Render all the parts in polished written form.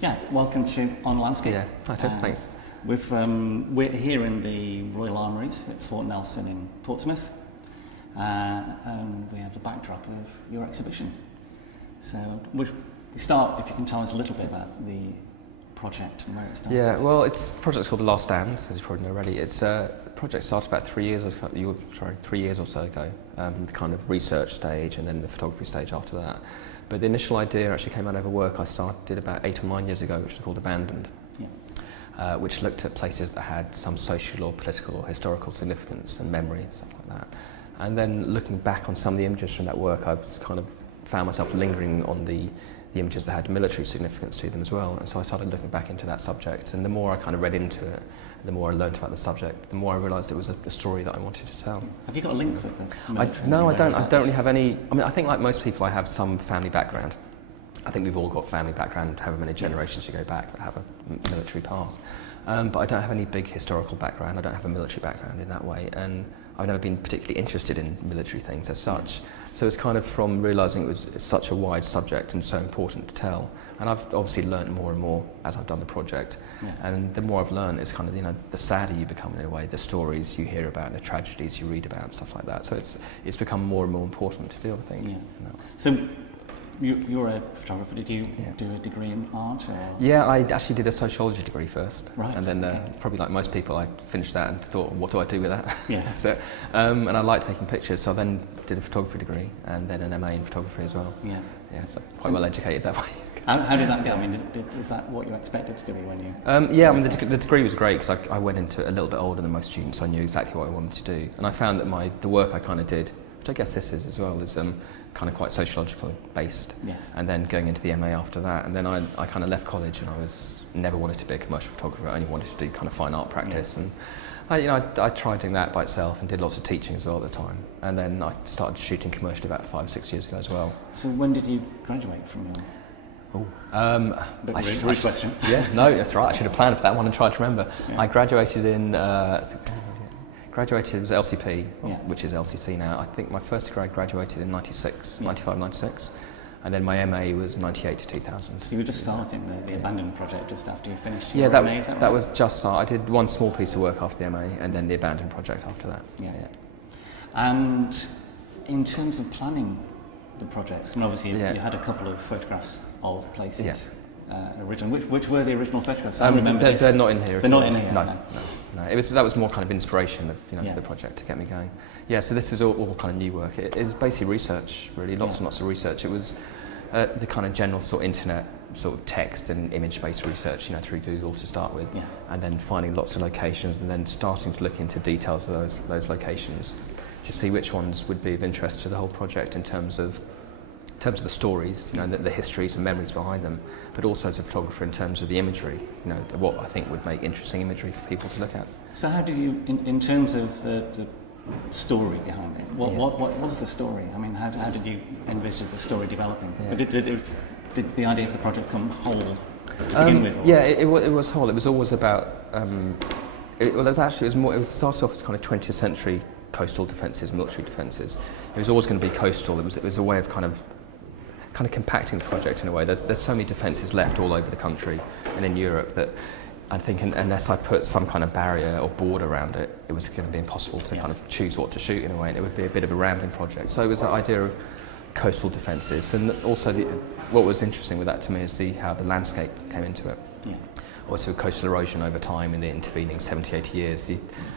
Yeah, welcome to On Landscape. Yeah, thanks. We're here in the Royal Armouries at Fort Nelson in Portsmouth, and we have the backdrop of your exhibition. So we start, if you can tell us a little bit about the project and where it started. Yeah, well, the project's called The Last Stand, as you probably know already. It's a project started about 3 years or so ago, the kind of research stage and then the photography stage after that. But the initial idea actually came out of a work I did about 8 or 9 years ago, which was called Abandoned, which looked at places that had some social or political or historical significance and memory and stuff like that. And then looking back on some of the images from that work, I've kind of found myself lingering on the images that had military significance to them as well. And so I started looking back into that subject, and the more I kind of read into it, the more I learned about the subject, the more I realised it was a story that I wanted to tell. Have you got a link with it? No, I don't. I don't really have any. I mean, I think like most people, I have some family background. I think we've all got family background, however many generations you go back that have a military past. But I don't have any big historical background. I don't have a military background in that way, and I've never been particularly interested in military things as such. So it's kind of from realising it's such a wide subject and so important to tell. And I've obviously learned more and more as I've done the project. Yeah. And the more I've learned, it's kind of, the sadder you become in a way, the stories you hear about, the tragedies you read about and stuff like that. So it's become more and more important to do, I think. Yeah. So you're a photographer. Did you do a degree in art? Or? Yeah, I actually did a sociology degree first. Right. And then probably like most people, I finished that and thought, what do I do with that? Yes. So, and I like taking pictures, so I then did a photography degree and then an MA in photography as well. Yeah. Yeah, so quite well educated that way. How did that go? I mean, is that what you expected to do when you... Yeah, I mean, the degree was great because I went into it a little bit older than most students, so I knew exactly what I wanted to do. And I found that the work I kind of did, which I guess this is as well, is kind of quite sociological based. Yes. And then going into the MA after that. And then I kind of left college and I never wanted to be a commercial photographer. I only wanted to do kind of fine art practice. Yeah. And I tried doing that by itself and did lots of teaching as well at the time. And then I started shooting commercially about 5 or 6 years ago as well. So when did you graduate from your... Rude question. Yeah, no, that's right. I should have planned for that one and tried to remember. Yeah. I graduated in... Graduated as LCP, which is LCC now. I think my first degree I graduated in 95, 96. And then my MA was 98 to 2000. So you were just starting the Abandoned project just after you finished your MA, is that right? That was just I did one small piece of work after the MA and then the Abandoned project after that. Yeah. And in terms of planning the projects, and obviously you had a couple of photographs of places. Yeah. Originally, which were the original photographs? I remember they're not in here. They're not in here. No. That was more kind of inspiration of for the project to get me going. Yeah, so this is all kind of new work. It is basically research, really, lots and lots of research. It was the kind of general sort of internet sort of text and image-based research, through Google to start with, and then finding lots of locations and then starting to look into details of those locations to see which ones would be of interest to the whole project in terms of the stories, the histories and memories behind them, but also as a photographer in terms of the imagery, what I think would make interesting imagery for people to look at. So how do you, in terms of the story behind it, what was the story? I mean, how did you envisage the story developing? Yeah. Did the idea of the project come whole to begin with? Or? Yeah, it was whole. It was always about, it started off as kind of 20th century coastal defences, military defences. It was always going to be coastal. It was a way of kind of compacting the project in a way. There's so many defences left all over the country and in Europe that I think unless I put some kind of barrier or board around it, it was going to be impossible to kind of choose what to shoot in a way, and it would be a bit of a rambling project. So it was that idea of coastal defences, and also what was interesting with that to me is how the landscape came into it. Yeah. Also coastal erosion over time in the intervening 70, 80 years,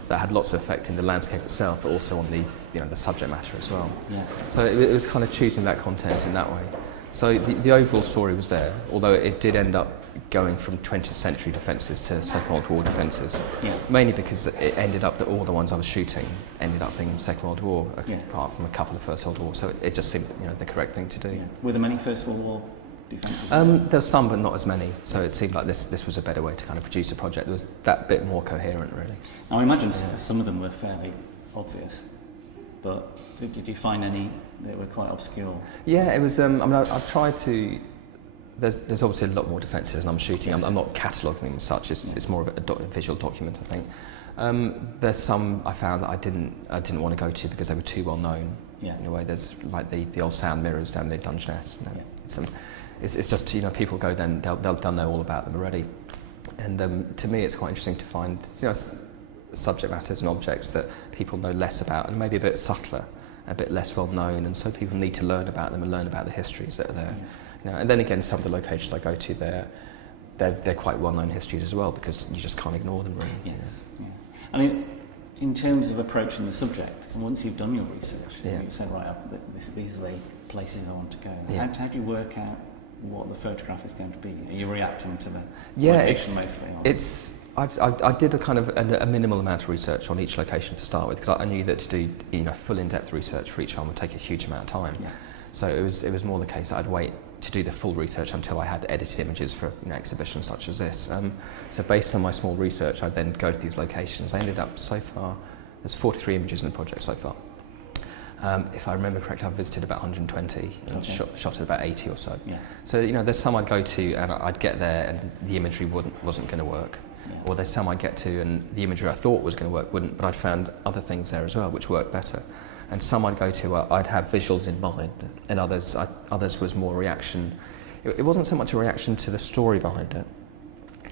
that had lots of effect in the landscape itself, but also on the subject matter as well. Yeah. So it was kind of choosing that content in that way. So the overall story was there, although it did end up going from 20th century defences to Second World War defences, mainly because it ended up that all the ones I was shooting ended up being Second World War, apart from a couple of First World War. So it just seemed the correct thing to do. Yeah. Were there many First World War defences? There were some, but not as many. So it seemed like this was a better way to kind of produce a project that was that bit more coherent, really. Now, I imagine some of them were fairly obvious, but did you find any that were quite obscure? Yeah, it was. I've tried to. There's obviously a lot more defences than I'm shooting. Yes. I'm not cataloguing them as such. It's more of a visual document, I think. There's some I found that I didn't want to go to because they were too well known. Yeah. In a way, there's like the old sound mirrors down near Dungeness. it's just, you know, people go then, they'll know all about them already. And to me, it's quite interesting to find, you know, subject matters and objects that people know less about and maybe a bit subtler, a bit less well known, and so people need to learn about them and learn about the histories that are there. You know, and then again, some of the locations I go to, they're quite well known histories as well, because you just can't ignore them really. Yes. Yeah. I mean, in terms of approaching the subject, once you've done your research, you've said, right, these are the places I want to go. How do you work out what the photograph is going to be? Are you reacting to the location mostly? I did a kind of a minimal amount of research on each location to start with, because I knew that to do, you know, full in-depth research for each one would take a huge amount of time. Yeah. So it was more the case that I'd wait to do the full research until I had edited images for, you know, exhibitions such as this. So based on my small research, I'd then go to these locations. I ended up so far, there's 43 images in the project so far. If I remember correctly, I've visited about 120 and shot at about 80 or so. Yeah. So, you know, there's some I'd go to and I'd get there and the imagery wasn't going to work. Yeah. Or there's some I'd get to and the imagery I thought was going to work wouldn't, but I'd found other things there as well which worked better. And some I'd go to, I'd have visuals in mind, and others was more reaction. It wasn't so much a reaction to the story behind it,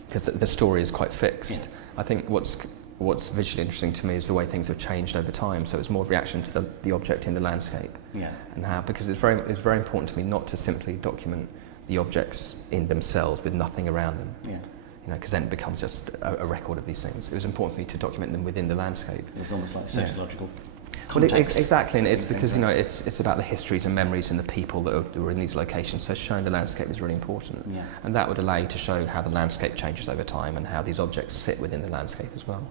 because the story is quite fixed. Yeah. I think what's visually interesting to me is the way things have changed over time. So it's more reaction to the object in the landscape, and how, because it's very important to me not to simply document the objects in themselves with nothing around them. Yeah. You know, because then it becomes just a record of these things. It was important for me to document them within the landscape. It's almost like sociological. Well, exactly, and it's because, you know, it's about the histories and memories and the people that were in these locations. So showing the landscape is really important, and that would allow you to show how the landscape changes over time and how these objects sit within the landscape as well,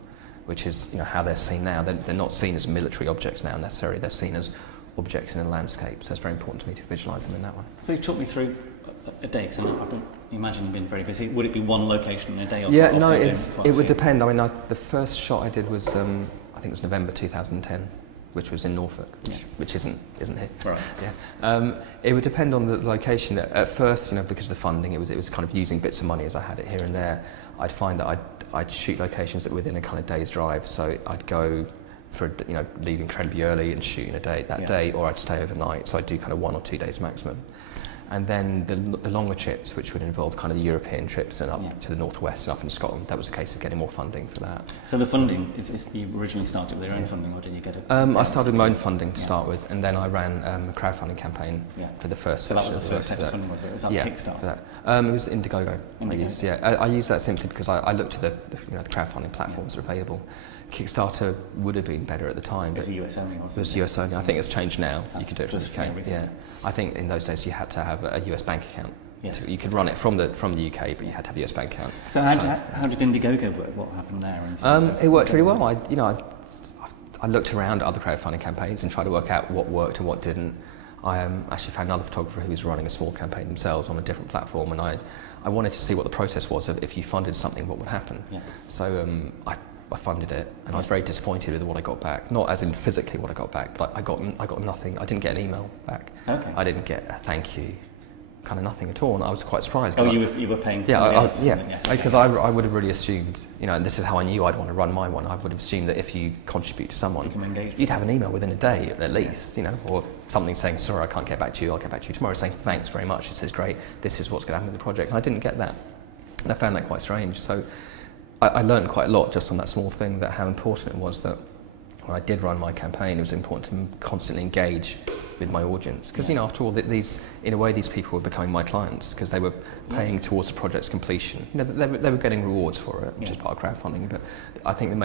which is, you know, how they're seen now. They're not seen as military objects now necessarily. They're seen as objects in the landscape. So it's very important to me to visualise them in that way. So you took me through a day, because I imagine you've been very busy. Would it be one location in a day? Or No, it would depend. I mean, the first shot I did was I think it was November 2010. Which was in Norfolk, which isn't here. Right. Yeah. It would depend on the location. At first, you know, because of the funding, it was kind of using bits of money as I had it here and there. I'd find that I'd shoot locations that were within a kind of day's drive. So I'd go for, you know, leave incredibly early and shoot in a day day, or I'd stay overnight. So I'd do kind of 1 or 2 days maximum. And then the longer trips, which would involve kind of the European trips and up to the northwest and up in Scotland, that was a case of getting more funding for that. So the funding, you originally started with your own funding, or did you get it? I started with my own funding to start with, and then I ran a crowdfunding campaign for the first. So that was the first set of funding, was it? Was that Kickstarter? It was Indiegogo. I used that simply because I looked at the crowdfunding platforms that are available. Kickstarter would have been better at the time. It was US only, wasn't it? It was US only. I think it's changed now. You could do it from the UK. Yeah. I think in those days you had to have a US bank account. Yes. You could run it from the UK, but you had to have a US bank account. So how did Indiegogo work? What happened there? It worked really well. I looked around at other crowdfunding campaigns and tried to work out what worked and what didn't. I actually found another photographer who was running a small campaign themselves on a different platform, and I wanted to see what the process was of if you funded something, what would happen. Yeah. So I funded it, and I was very disappointed with what I got back. Not as in physically what I got back, but I got nothing. I didn't get an email back. Okay. I didn't get a thank you, kind of nothing at all, and I was quite surprised. Oh, you were paying for somebody else? Yes, because I would have really assumed, you know, and this is how I knew I'd want to run my one. I would have assumed that if you contribute to someone, you'd have an email within a day at least, you know, or something saying, sorry, I can't get back to you, I'll get back to you tomorrow, saying thanks very much, this is great, this is what's going to happen with the project. And I didn't get that, and I found that quite strange. So I learned quite a lot just on that small thing, that how important it was that when I did run my campaign, it was important to constantly engage with my audience. Because, you know, after all, in a way, these people were becoming my clients because they were paying towards the project's completion. You know, they were getting rewards for it, which is part of crowdfunding. But I think the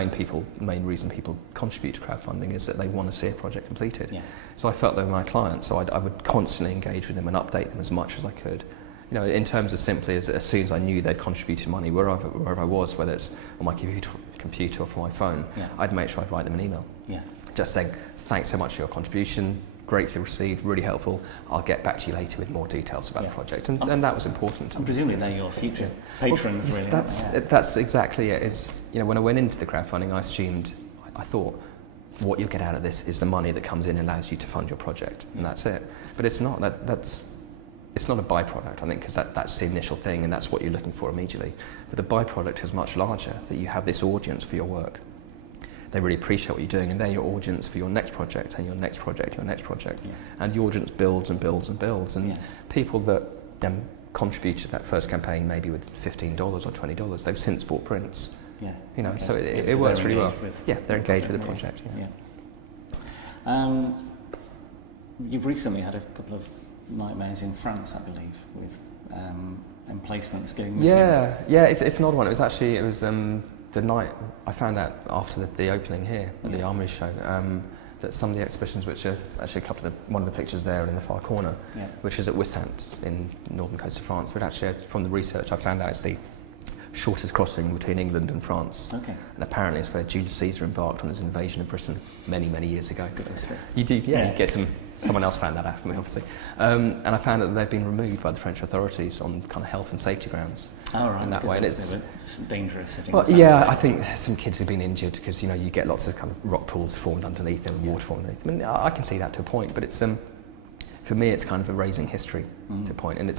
main reason people contribute to crowdfunding is that they want to see a project completed. Yeah. So I felt they were my clients, so I would constantly engage with them and update them as much as I could. You know, in terms of simply as soon as I knew they'd contributed money, wherever I was, whether it's on my computer or from my phone, I'd make sure I'd write them an email. Yeah. Just saying, thanks so much for your contribution, gratefully received, really helpful. I'll get back to you later with more details about the project. And that was important. And presumably they're your future patrons, really. That's exactly it. You know, when I went into the crowdfunding, I thought, what you'll get out of this is the money that comes in and allows you to fund your project, and that's it. But it's not. It's not a byproduct, I think, because that's the initial thing and that's what you're looking for immediately. But the byproduct is much larger, that you have this audience for your work. They really appreciate what you're doing, and they're your audience for your next project and your next project, your next project. Yeah. And the audience builds and builds and builds. And people that contributed to that first campaign maybe with $15 or $20. They've since bought prints. Yeah. You know, Okay. so it Because works they're really well. engaged with Yeah, they're engaged with the project, project. Yeah. Yeah. You've recently had a couple of nightmares in France, I believe, with emplacements going missing. Yeah, it's an odd one. It was the night I found out after the opening here at the Armory show that some of the exhibitions, which are actually one of the pictures there in the far corner, which is at Wissant in northern coast of France, but actually from the research I found out it's the shortest crossing between England and France. Okay. And apparently it's where Julius Caesar embarked on his invasion of Britain many, many years ago. Good history. You do, yeah. You get someone else found that out for me, obviously. And I found that they've been removed by the French authorities on kind of health and safety grounds. Oh, right. In that way, and it's dangerous sitting. Well, yeah, I think some kids have been injured because you get lots of kind of rock pools formed underneath them and water formed underneath them. I mean, I can see that to a point, but it's for me, it's kind of erasing history to a point, and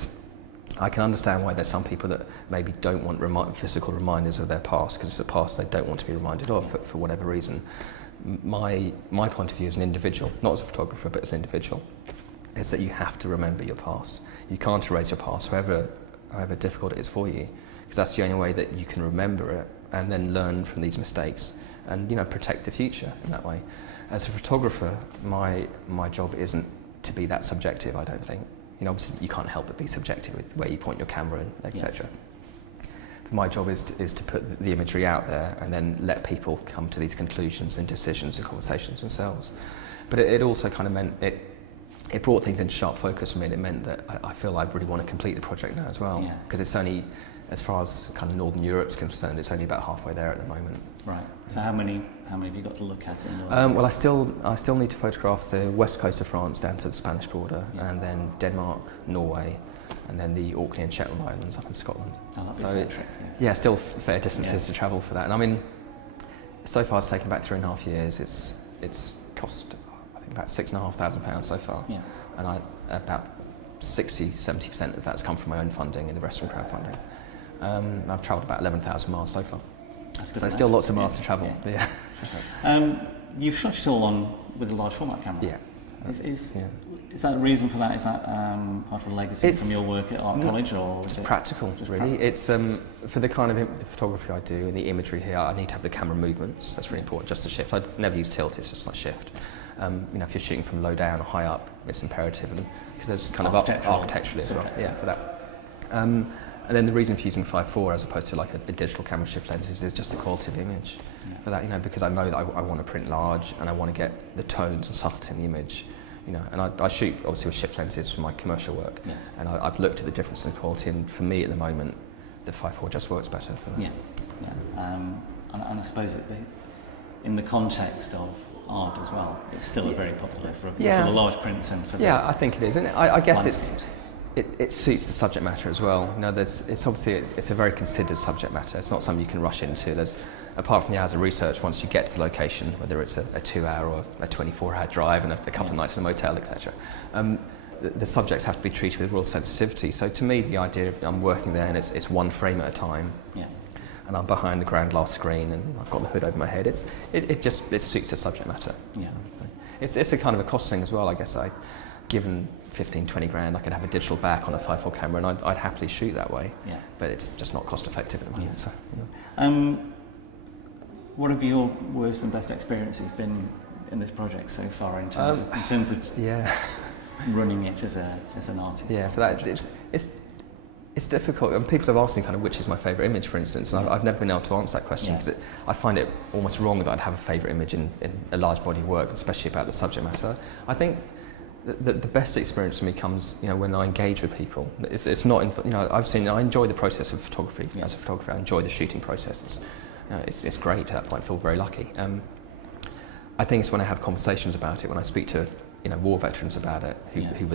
I can understand why there's some people that maybe don't want physical reminders of their past because it's a past they don't want to be reminded of for whatever reason. My point of view as an individual, not as a photographer, but as an individual, is that you have to remember your past. You can't erase your past, however difficult it is for you, because that's the only way that you can remember it and then learn from these mistakes and protect the future in that way. As a photographer, my job isn't to be that subjective, I don't think. Obviously you can't help but be subjective with where you point your camera and etc. Yes. My job is to put the imagery out there and then let people come to these conclusions and decisions and conversations themselves. But it also kind of meant it brought things into sharp focus for me, and it meant that I feel I really want to complete the project now as well, because it's only, as far as kind of Northern Europe's concerned, it's only about halfway there at the moment. Right. So how many have you got to look at in your well, I still need to photograph the west coast of France down to the Spanish border, and then Denmark, Norway, and then the Orkney and Shetland Islands up in Scotland. Oh, that's so a fair trip, yes. Yeah, still fair distances to travel for that. And I mean, so far it's taken about 3.5 years. It's cost I think about £6,500 so far. Yeah. And about 60-70% of that's come from my own funding and the rest from crowdfunding. I've travelled about 11,000 miles so far. So still lots of miles to travel. Yeah. You've shot it all on with a large format camera. Yeah. Is that the reason for that? Is that part of the legacy from your work at Art College, or it's practical? Really, it's for the kind of the photography I do and the imagery here. I need to have the camera movements. That's really important. Just to shift. I never use tilt. It's just like shift. If you're shooting from low down or high up, it's imperative, because there's kind of architecturally as well. Yeah, for that. And then the reason for using 5.4 as opposed to like a digital camera shift lenses is just the quality of the image. For that, because I know that I want to print large and I want to get the tones and subtlety in the image. And I shoot obviously with shift lenses for my commercial work. Yes. And I've looked at the difference in quality, and for me at the moment, the 5.4 just works better for that. And I suppose in the context of art as well, it's still very popular for the large prints and for the I think it is, and I guess it suits the subject matter as well. It's obviously a very considered subject matter. It's not something you can rush into. Apart from the hours of research, once you get to the location, whether it's a 2-hour or a 24-hour drive and a couple of nights in a motel, etc., the subjects have to be treated with real sensitivity. So to me, the idea of I'm working there and it's one frame at a time, and I'm behind the ground glass screen and I've got the hood over my head, it suits the subject matter. Yeah. It's a kind of a cost thing as well, I guess. Given 15-20 grand, I could have a digital back on a 5.4 camera and I'd happily shoot that way. Yeah. But it's just not cost effective at the moment. Yeah. So, what have your worst and best experiences been in this project so far in terms of running it as an artist? Yeah, for that it's difficult, and people have asked me kind of which is my favourite image, for instance, and I've never been able to answer that question because I find it almost wrong that I'd have a favourite image in a large body of work, especially about the subject matter. I think the best experience for me comes when I engage with people. It's not I enjoy the process of photography as a photographer. I enjoy the shooting processes. It's great at that point. I feel very lucky. I think it's when I have conversations about it, when I speak to war veterans about it, who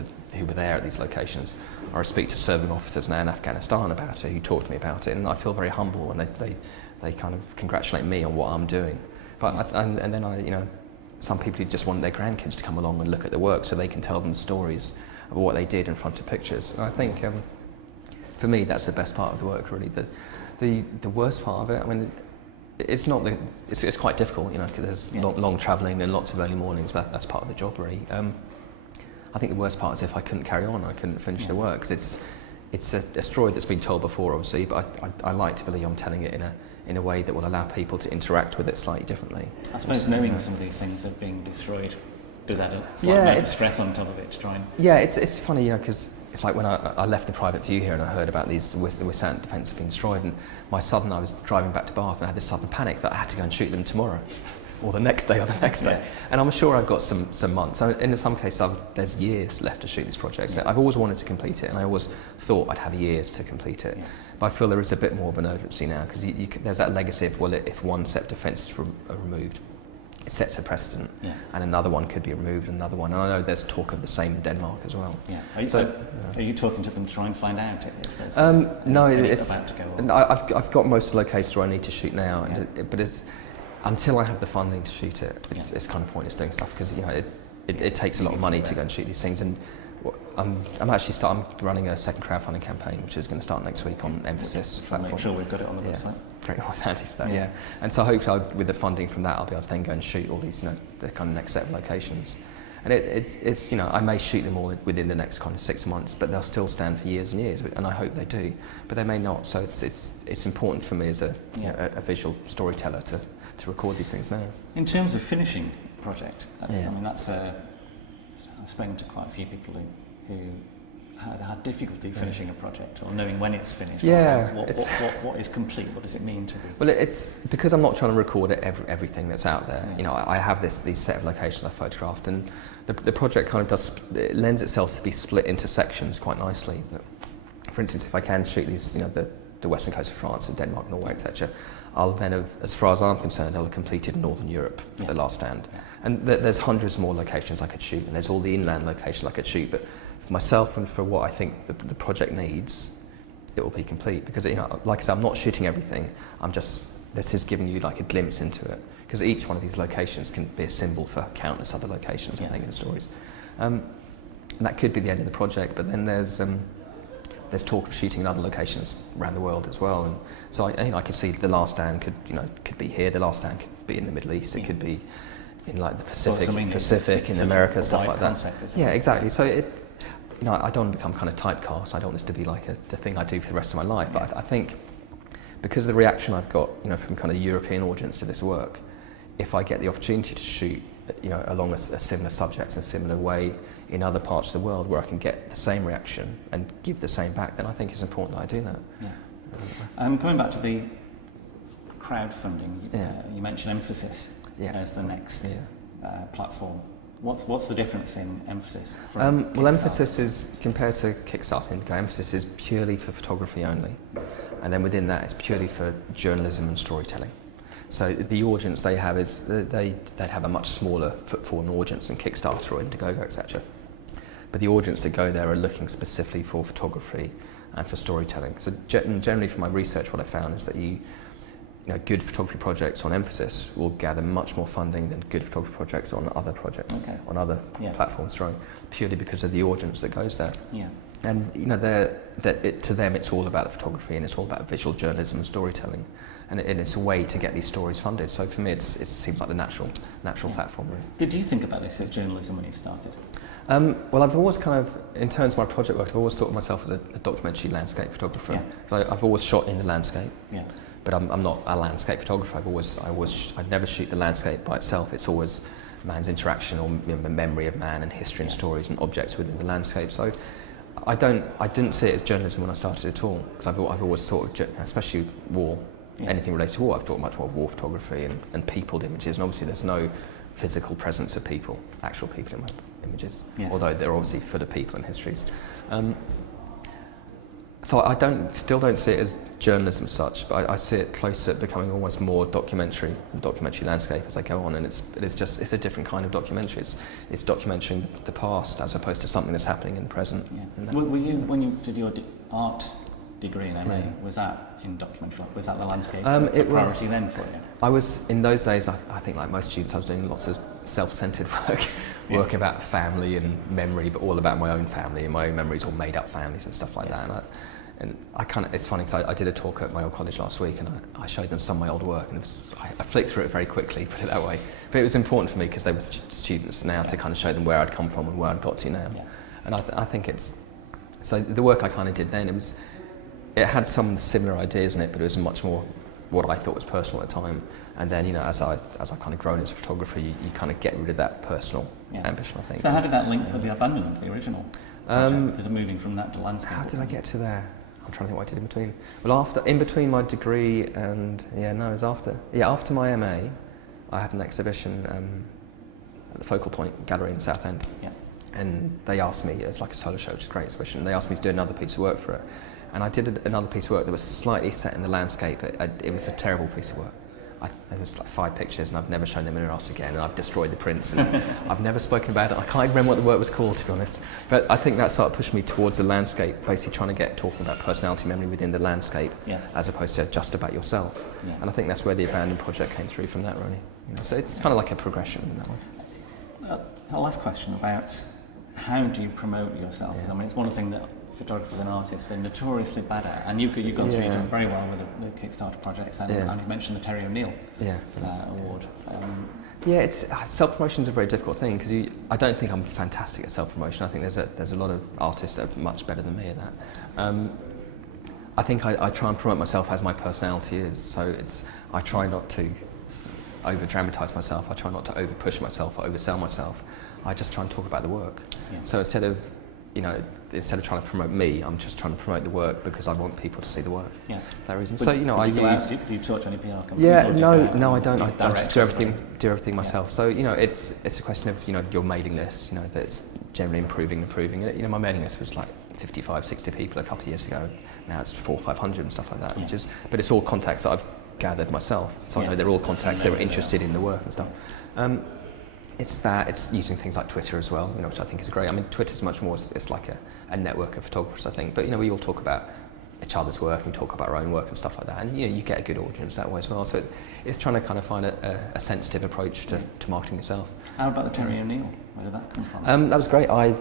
were there at these locations, or I speak to serving officers now in Afghanistan about it, who talk to me about it, and I feel very humble when they kind of congratulate me on what I'm doing. But and then some people who just want their grandkids to come along and look at the work so they can tell them stories of what they did in front of pictures. And I think for me that's the best part of the work, really. The worst part of it, I mean, it's quite difficult, because there's long travelling and lots of early mornings, but that's part of the job, really. I think the worst part is if I couldn't carry on, I couldn't finish the work, because it's a story that's been told before, obviously, but I like to believe I'm telling it in a way that will allow people to interact with it slightly differently. I suppose knowing some of these things are being destroyed does add a slight amount of stress on top of it to try and... Yeah, it's funny, you know, because it's like when I left the private view here and I heard about these Wissant defences being destroyed, and I was driving back to Bath and I had this sudden panic that I had to go and shoot them tomorrow, or the next day or the next day. And I'm sure I've got some months. So in some cases, there's years left to shoot this project. I've always wanted to complete it, and I always thought I'd have years to complete it. But I feel there is a bit more of an urgency now, because there's that legacy of, well, if one set of defences are removed, it sets a precedent, and another one could be removed, another one. And I know there's talk of the same in Denmark as well. Yeah. Are you talking to them to try and find out if there's no, it's about to go on? I've got most of the locations where I need to shoot now, but it's until I have the funding to shoot it, it's kind of pointless doing stuff, because you know it takes a lot of money to go and shoot these things. And I'm running a second crowdfunding campaign, which is going to start next week on Emphasis platform. Make sure we've got it on the website. Very well handy for that, And so hopefully with the funding from that, I'll be able to then go and shoot all these, you know, the kind of next set of locations. And it's you know, I may shoot them all within the next kind of 6 months, but they'll still stand for years and years, and I hope they do. But they may not. So it's important for me as a visual storyteller to record these things now. In terms of finishing a project, I mean, I've spoken to quite a few people who had difficulty finishing a project, or knowing when it's finished. What is complete? What does it mean to be? Well, it's because I'm not trying to record everything that's out there. You know, I have these set of locations I photographed, and the project kind of it lends itself to be split into sections quite nicely. For instance, if I can shoot these, you know, the western coast of France and Denmark, Norway, etc., I'll then have, as far as I'm concerned, I'll have completed Northern Europe, the last stand. And there's hundreds more locations I could shoot, and there's all the inland locations I could shoot. But for myself and for what I think the project needs, it will be complete. Because, you know, like I said, I'm not shooting everything. This is giving you like a glimpse into it. Because each one of these locations can be a symbol for countless other locations and thinking stories. And that could be the end of the project. But then there's talk of shooting in other locations around the world as well. And so I could see the last stand could be here. The last stand could be in the Middle East. It could be in like the Pacific, in America, stuff like that. Yeah, exactly. So you know, I don't want to become kind of typecast. I don't want this to be like the thing I do for the rest of my life. But I think because of the reaction I've got, you know, from kind of the European audience to this work, if I get the opportunity to shoot, you know, along a similar subjects in a similar way in other parts of the world where I can get the same reaction and give the same back, then I think it's important that I do that. Yeah. Coming back to the crowdfunding, you mentioned Emphasis as the next platform. What's the difference in Emphasis from well, Emphasis is, compared to Kickstarter Indigo, Emphasis is purely for photography only, and then within that it's purely for journalism and storytelling. So the audience they have is they'd have a much smaller footfall and audience than Kickstarter or Indiegogo, etc. But the audience that go there are looking specifically for photography and for storytelling. So generally, from my research, what I found is that good photography projects on Emphasis will gather much more funding than good photography projects on other projects, on other platforms, purely because of the audience that goes there. Yeah. And you know, to them, it's all about the photography and it's all about visual journalism and storytelling, and it's a way to get these stories funded. So for me, it seems like the natural platform. Really. Did you think about this as journalism when you started? Well, I've always kind of, in terms of my project work, I've always thought of myself as a documentary landscape photographer. Yeah. So I've always shot in the landscape. Yeah. But I'm not a landscape photographer. I'd never shoot the landscape by itself. It's always man's interaction or the memory of man and history and stories and objects within the landscape. So I didn't see it as journalism when I started at all, because I've always thought of, especially war, anything related to war, I've thought much more of war photography and peopled images. And obviously there's no physical presence of people, actual people in my images, although they're obviously full of people and histories. So I still don't see it as journalism as such, but I see it closer to becoming almost more documentary landscape as I go on, and it's a different kind of documentary. It's documenting the past as opposed to something that's happening in the present. Yeah. Were you, when you did your art degree in MA, was that in documentary? Was that the landscape a priority then for you? I was, in those days, I think like most students, I was doing lots of self-centered work about family and memory, but all about my own family and my own memories, or made up families and stuff like that. And I kind of, it's funny because I did a talk at my old college last week, and I showed them some of my old work, and I flicked through it very quickly, put it that way. But it was important for me because they were students now to kind of show them where I'd come from and where I'd got to now. Yeah. And I think it's So the work I kind of did then, it had some similar ideas in it, but it was much more what I thought was personal at the time. And then, you know, as I kind of grown as a photographer, you kind of get rid of that personal ambition, I think. So how did that link with the abandonment of the original project, because of moving from that to landscape? How did I get to there? I'm trying to think what I did in between. Well, in between my degree and, it was after my MA, I had an exhibition at the Focal Point Gallery in Southend. Yeah. And they asked me, it was like a solo show, which is a great exhibition, they asked me to do another piece of work for it. And I did another piece of work that was slightly set in the landscape. It was a terrible piece of work. There was like 5 pictures, and I've never shown them anywhere else again, and I've destroyed the prints, and I've never spoken about it. I can't remember what the work was called, to be honest. But I think that started pushing me towards the landscape, basically trying to talking about personality memory within the landscape, as opposed to just about yourself. Yeah. And I think that's where the Abandoned project came through from that, really. You know, so it's kind of like a progression in that way. The last question about how do you promote yourself? I mean, it's one thing that photographers and artists are notoriously bad at, and you've gone through, you've done very well with the Kickstarter projects, and you mentioned the Terry O'Neill award. Self-promotion is a very difficult thing, because I don't think I'm fantastic at self-promotion. I think there's a lot of artists that are much better than me at that. I think I try and promote myself as my personality is, so I try not to over-dramatise myself, I try not to over-push myself or oversell myself. I just try and talk about the work. So instead of trying to promote me, I'm just trying to promote the work because I want people to see the work. Yeah. For that reason. But so do you talk to any PR companies? Yeah, no, I don't. I just do everything myself. Yeah. So it's a question of your mailing list. That's generally improving. You know, my mailing list was like 55, 60 people a couple of years ago. Now it's 400, 500 and stuff like that. Yeah. But it's all contacts that I've gathered myself. So I know they're all contacts that are interested in the work and stuff. It's using things like Twitter as well, which I think is great. I mean, Twitter's much more, it's like a network of photographers, I think. But, we all talk about each other's work and talk about our own work and stuff like that. And, you get a good audience that way as well. So it's trying to kind of find a sensitive approach to marketing yourself. How about the Terry O'Neill? Where did that come from? That was great. I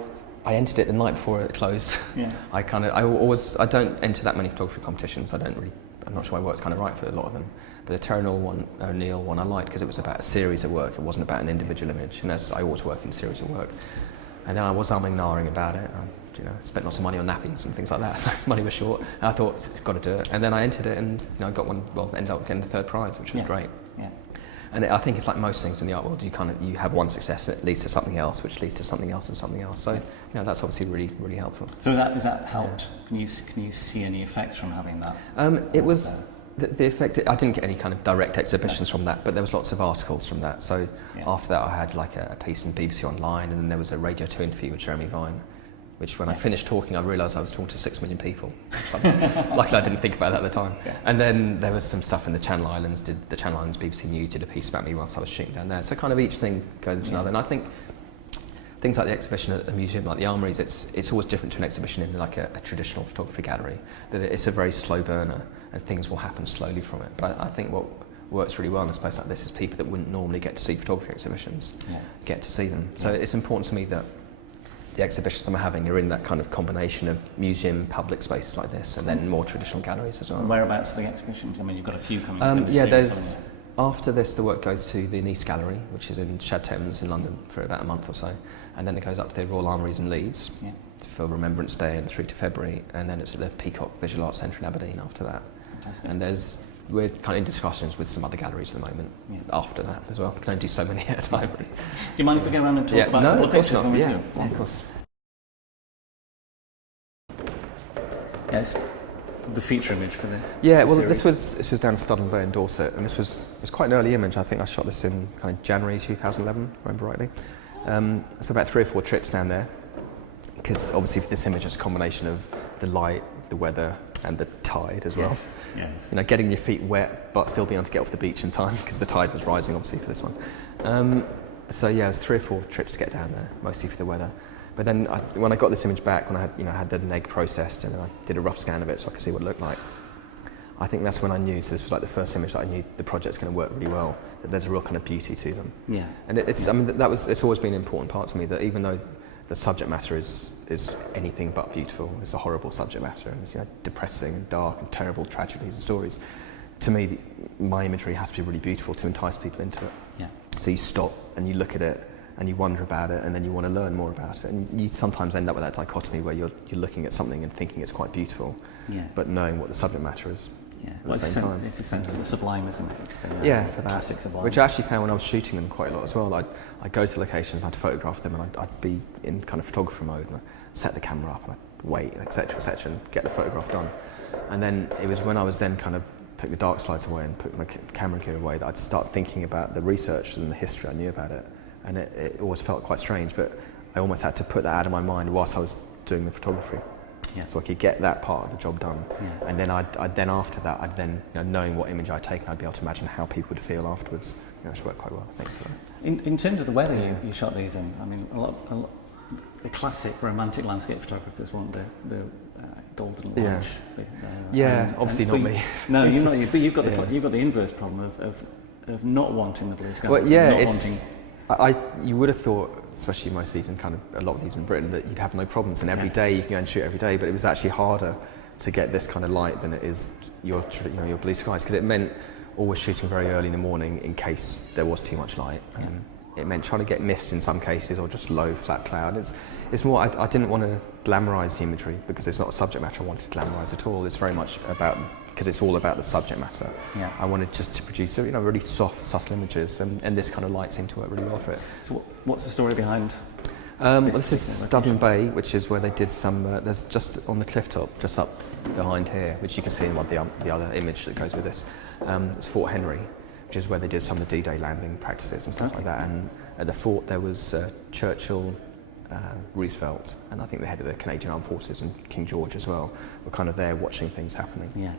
entered it the night before it closed. Yeah. I don't enter that many photography competitions. I'm not sure my work's kind of right for a lot of them. But the Terry O'Neill one I liked because it was about a series of work. It wasn't about an individual image, and as I always work in series of work. And then I was umming and ahhing about it. I spent lots of money on nappies and things like that, so money was short. And I thought, I've got to do it. And then I entered it, and I got one. Well, ended up getting the 3rd prize, which was great. Yeah. And I think it's like most things in the art world. You have one success, and it leads to something else, which leads to something else and something else. So that's obviously really, really helpful. So has that helped? Yeah. Can you see any effects from having that? It was. The effect, I didn't get any kind of direct exhibitions from that, but there was lots of articles from that. So after that I had like a piece in BBC Online, and then there was a Radio 2 interview with Jeremy Vine, which when I finished talking I realised I was talking to 6 million people. Luckily I didn't think about that at the time. Yeah. And then there was some stuff in the Channel Islands, the Channel Islands BBC News did a piece about me whilst I was shooting down there. So kind of each thing goes into another, and I think things like the exhibition at a museum like the Armouries, it's always different to an exhibition in like a traditional photography gallery. That it's a very slow burner, and things will happen slowly from it. But I think what works really well in a space like this is people that wouldn't normally get to see photography exhibitions get to see them. So it's important to me that the exhibitions I'm having are in that kind of combination of museum, public spaces like this, and then more traditional galleries as well. And whereabouts are the exhibitions? I mean, you've got a few coming up. After this, the work goes to the Nice Gallery, which is in Shad Thames in London for about a month or so, and then it goes up to the Royal Armouries in Leeds for Remembrance Day and through to February, and then it's at the Peacock Visual Arts Centre in Aberdeen after that. Fantastic. And we're kind of in discussions with some other galleries at the moment after that as well. We can only do so many at a time. Really. Do you mind if we go around and talk about a couple of pictures? Of course. Yes. The feature image for the series. This was down Studland Bay in Dorset, and it was quite an early image. I think I shot this in kind of January 2011, if I remember rightly. It's been about 3 or 4 trips down there, because obviously this image is a combination of the light, the weather, and the tide as well. Yes. Getting your feet wet, but still being able to get off the beach in time because the tide was rising, obviously, for this one. It was 3 or 4 trips to get down there, mostly for the weather. But then when I got this image back, when I had the neg processed and then I did a rough scan of it so I could see what it looked like, I think that's when I knew, so this was like the first image that I knew the project's going to work really well, that there's a real kind of beauty to them. Yeah. And it's always been an important part to me, that even though the subject matter is anything but beautiful, it's a horrible subject matter, and it's depressing and dark and terrible tragedies and stories, to me my imagery has to be really beautiful to entice people into it. Yeah. So you stop and you look at it, and you wonder about it, and then you want to learn more about it. And you sometimes end up with that dichotomy where you're looking at something and thinking it's quite beautiful, but knowing what the subject matter is. Yeah, at the same time. It's essentially the sublime, isn't it? It's the, for that. classic sublime. Which I actually found when I was shooting them quite a lot as well. I'd go to locations, I'd photograph them, and I'd be in kind of photographer mode, and I'd set the camera up, and I'd wait, etc., and get the photograph done. And then it was when I was then kind of put the dark slides away and put my camera gear away that I'd start thinking about the research and the history I knew about it. And it always felt quite strange, but I almost had to put that out of my mind whilst I was doing the photography. Yeah. So I could get that part of the job done. Yeah. And then I'd then after that, I'd then, knowing what image I'd taken, I'd be able to imagine how people would feel afterwards. Which worked quite well, I think. In terms of the weather you shot these in, I mean, a lot, the classic romantic landscape photographers want the golden light. Obviously not me. No, you're not. But you've got the inverse problem of not wanting the blue skies. Well, you would have thought, especially most of these and kind of a lot of these in Britain, that you'd have no problems, and every day you can go and shoot every day. But it was actually harder to get this kind of light than it is your blue skies, because it meant always shooting very early in the morning in case there was too much light. It meant trying to get mist in some cases, or just low flat cloud. It's more, I didn't want to glamorise the imagery, because it's not a subject matter I wanted to glamorise at all. It's very much about, because it's all about the subject matter. Yeah. I wanted just to produce really soft, subtle images, and this kind of light seemed to work really well for it. So what's the story behind this is Studland Bay, which is where they did some, there's just on the cliff top, just up behind here, which you can see in the other image that goes with this. It's Fort Henry, which is where they did some of the D-Day landing practices and stuff like that. And at the fort there was Churchill, Roosevelt, and I think the head of the Canadian Armed Forces, and King George as well, were kind of there watching things happening. Yeah.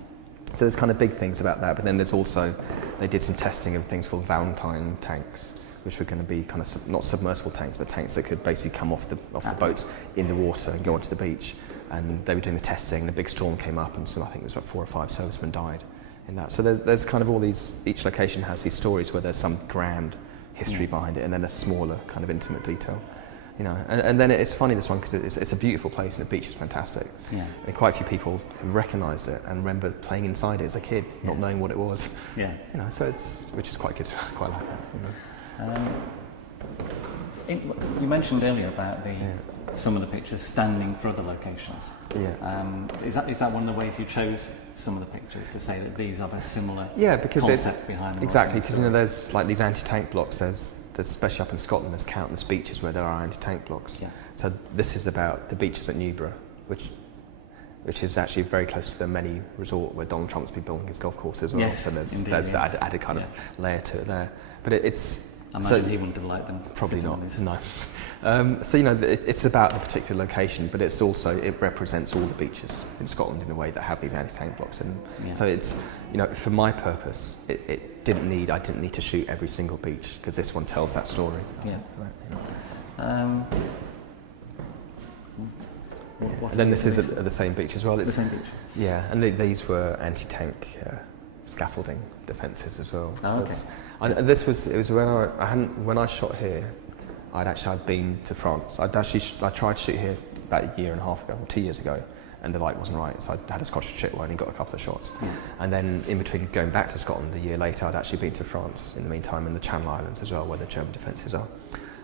So there's kind of big things about that, but then there's also, they did some testing of things called Valentine tanks, which were going to be kind of not submersible tanks, but tanks that could basically come off the boats in the water and go onto the beach. And they were doing the testing, and a big storm came up, and so I think it was about 4 or 5 servicemen died in that. So there's kind of all these, each location has these stories where there's some grand history behind it, and then a smaller kind of intimate detail. And then it's funny, this one, because it's a beautiful place, and the beach is fantastic. Yeah. And quite a few people have recognised it and remember playing inside it as a kid, not knowing what it was. Yeah. So which is quite good. I quite like that. You mentioned earlier about some of the pictures standing for other locations. Yeah. Is that one of the ways you chose some of the pictures, to say that these have a similar concept behind them? Exactly, because there's like these anti-tank blocks. There's especially up in Scotland, there's countless beaches where there are anti-tank blocks. Yeah. So this is about the beaches at Newborough, which is actually very close to the Many Resort where Donald Trump's been building his golf course as well. Yes, so there's that added kind of layer to it there. But it's I imagine he wouldn't have liked them. Probably not. No. It's about the particular location, but it's also, it represents all the beaches in Scotland in a way that have these anti-tank blocks. And so it's, for my purpose, I didn't need to shoot every single beach, because this one tells that story. Yeah. And then this is at the same beach as well. It's the same beach. Yeah, and these were anti-tank scaffolding defences as well. Oh, so okay. It was when I shot here. I'd been to France. I tried to shoot here about a year and a half ago, or 2 years ago, and the light wasn't right, so I had a Scottish trip where I only got a couple of shots. Yeah. And then in between going back to Scotland a year later, I'd actually been to France in the meantime, and the Channel Islands as well, where the German defences are.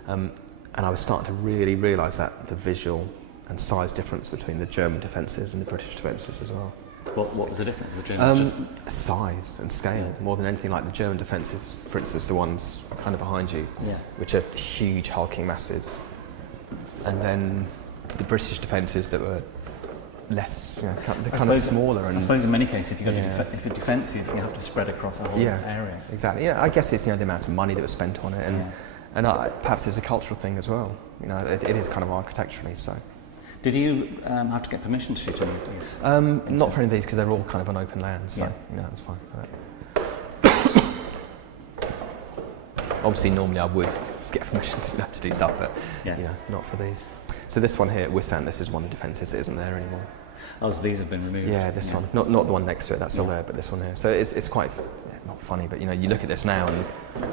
And I was starting to really realise that the visual and size difference between the German defences and the British defences as well. What was the difference? The Germans size and scale, more than anything. Like the German defences, for instance, the ones kind of behind you, which are huge hulking masses, and then the British defences that were less, they're kind of smaller. And I suppose in many cases, if you're defensive, you have to spread across a whole area. Exactly. Yeah, I guess it's the amount of money that was spent on it, and perhaps it's a cultural thing as well. It is kind of architecturally so. Did you have to get permission to shoot any of these? Not for any of these, because they're all kind of on open land, so that's fine. Obviously, normally I would get permission to do stuff, but not for these. So this one here at Wissant, this is one of the defences that isn't there anymore. Oh, so these have been removed? Yeah, this one. Not the one next to it, that's still there, but this one here. So it's quite, not funny, but you look at this now, and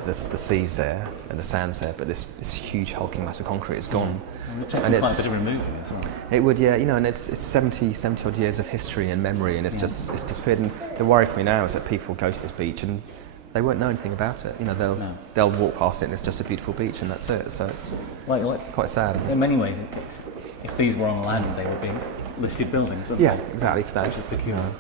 the sea's there, and the sand's there, but this huge hulking mass of concrete is gone. And it's quite a bit of removing as well. It would, and it's 70 odd years of history and memory, and it's disappeared. And the worry for me now is that people go to this beach and they won't know anything about it. You know, they'll walk past it and it's just a beautiful beach and that's it. So it's quite sad. In many ways, if these were on land, they would be listed buildings, wouldn't Yeah, exactly, for that. Which is peculiar.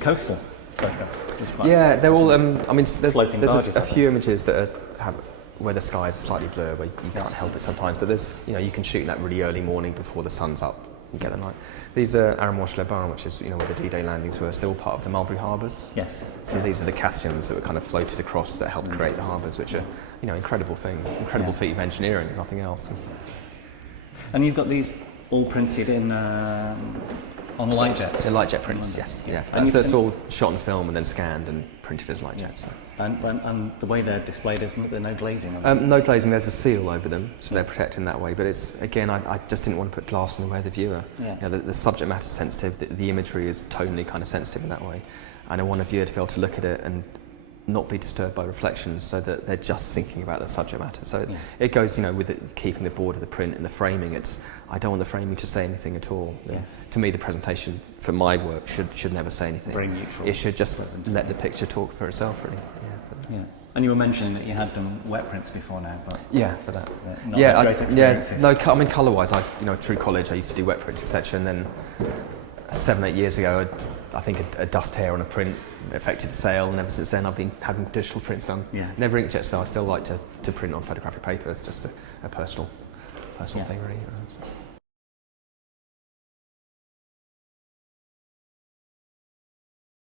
Coastal photographs. Yeah, they're all. I mean, there's barges, a few images that have where the skies are slightly blurred, where you can't help it sometimes. But there's, you know, you can shoot in that really early morning before the sun's up and get a night. These are Arrange-les-Bains, which is, you know, where the D-Day landings were. They're all part of the Mulberry Harbours. Yes. So these are the caissons that were kind of floated across that helped create the harbours, which are, you know, incredible things, incredible feat of engineering, and nothing else. And you've got these all printed in on light jets. They're light jet prints, yes. Yeah. So it's all shot on film and then scanned and printed as light jets. So. And the way they're displayed, isn't there no glazing on them? No glazing, there's a seal over them, so they're protected in that way. But it's, again, I just didn't want to put glass in the way of the viewer. Yeah. You know, the subject matter is sensitive, the imagery is tonally kind of sensitive in that way. And I want a viewer to be able to look at it and not be disturbed by reflections, so that they're just thinking about the subject matter. So it goes, you know, with keeping the border, the print and the framing. I don't want the framing to say anything at all. Yes. To me, the presentation for my work should never say anything. Very neutral. It should just let the picture talk for itself, really. Yeah. And you were mentioning that you had done wet prints before now, but for that. Not great experiences. No, I mean, colour-wise, through college I used to do wet prints, etc. And then 7-8 years ago, I think a dust hair on a print affected the sale, and ever since then I've been having digital prints done. Yeah. Never inkjet, so I still like to print on photographic paper. It's just a personal thing, really.